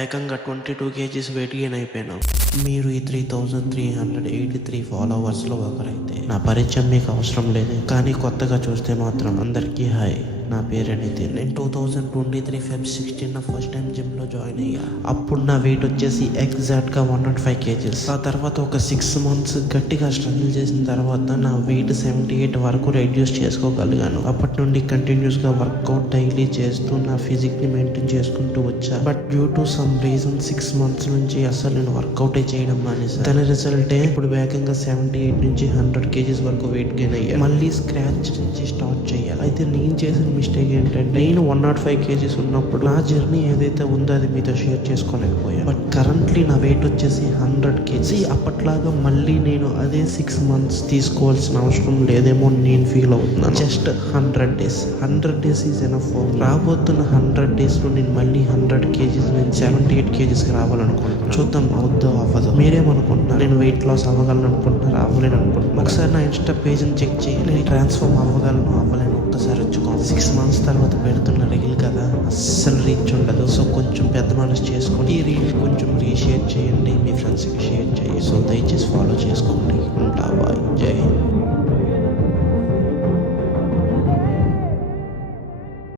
ఏకంగా 22 kgs weight gain అయిపోయాను. మీరు ఈ 3383 ఫాలోవర్స్లో ఒకరైతే నా పరిచయం మీకు అవసరం లేదు, కానీ కొత్తగా చూస్తే మాత్రం అందరికీ హాయ్, నా పేరు నితిన్. నేను 2023 Feb 16 ఫస్ట్ టైం జిమ్లో జాయిన్ అయ్యా. అప్పుడు నా వెయిట్ వచ్చేసి ఎగ్జాక్ట్గా 105 కేజీస్. ఆ తర్వాత ఒక 6 months గట్టిగా స్ట్రగుల్ చేసిన తర్వాత నా వెయిట్ 78 వరకు రెడ్యూస్ చేసుకోగలిగాను. అప్పటి నుండి కంటిన్యూస్గా వర్కౌట్ డైలీ చేస్తూ నా ఫిజిక్ని మెయింటైన్ చేసుకుంటూ వచ్చా. But due to some reason 6 months నుంచి అసలు నేను వర్కౌట్ చేయడం మానేసా. దాని రిజల్టే ఇప్పుడు వేగంగా 78 నుంచి 100 కేజీస్ వరకు వెయిట్ గెయిన్ అయ్యా. మళ్ళీ స్క్రాచ్ నుంచి స్టార్ట్ చేయాలి. అయితే నేను చేసిన మిస్టేక్ ఏంటంటే, నేను 105 కేజీస్ ఉన్నప్పుడు నా జర్నీ ఏదైతే ఉందో అది మీతో షేర్ చేసుకోలేకపోయాను. బట్ కరెంట్లీ నా వెయిట్ వచ్చేసి 100 కేజీ. అప్పట్లాగా మళ్ళీ నేను అదే 6 months తీసుకోవాల్సిన అవసరం లేదేమో నేను ఫీల్ అవుతున్నాను. Just 100 days is enough. రాబోతున్న 100 డేస్లో నేను మళ్ళీ 100 కేజీస్ నుంచి 78 కేజీస్కి రావాలనుకుంటున్నాను. చూద్దాం అవుద్దో అవ్వదు. మీరేమనుకుంటున్నారు? నేను వెయిట్ లాస్ అవ్వగలను అనుకుంటున్నారు, అవ్వలేను అనుకుంటున్నాను? ఒకసారి నా ఇన్స్టా పేజ్ని చెక్ చేయి. నేను ట్రాన్స్ఫార్మ్ అవ్వగలను అవ్వలేను ఒక్కసారి వచ్చుకో. 6 months తర్వాత పెడుతున్న రీల్ కదా, అస్సలు రీచ్ ఉండదు. సో కొంచెం పెద్ద మనసు చేసుకొని ఈ రీల్ కొంచెం రీషేర్ చేయండి, మీ ఫ్రెండ్స్కి షేర్ చేయండి. సో దయచేసి ఫాలో చేసుకోండి.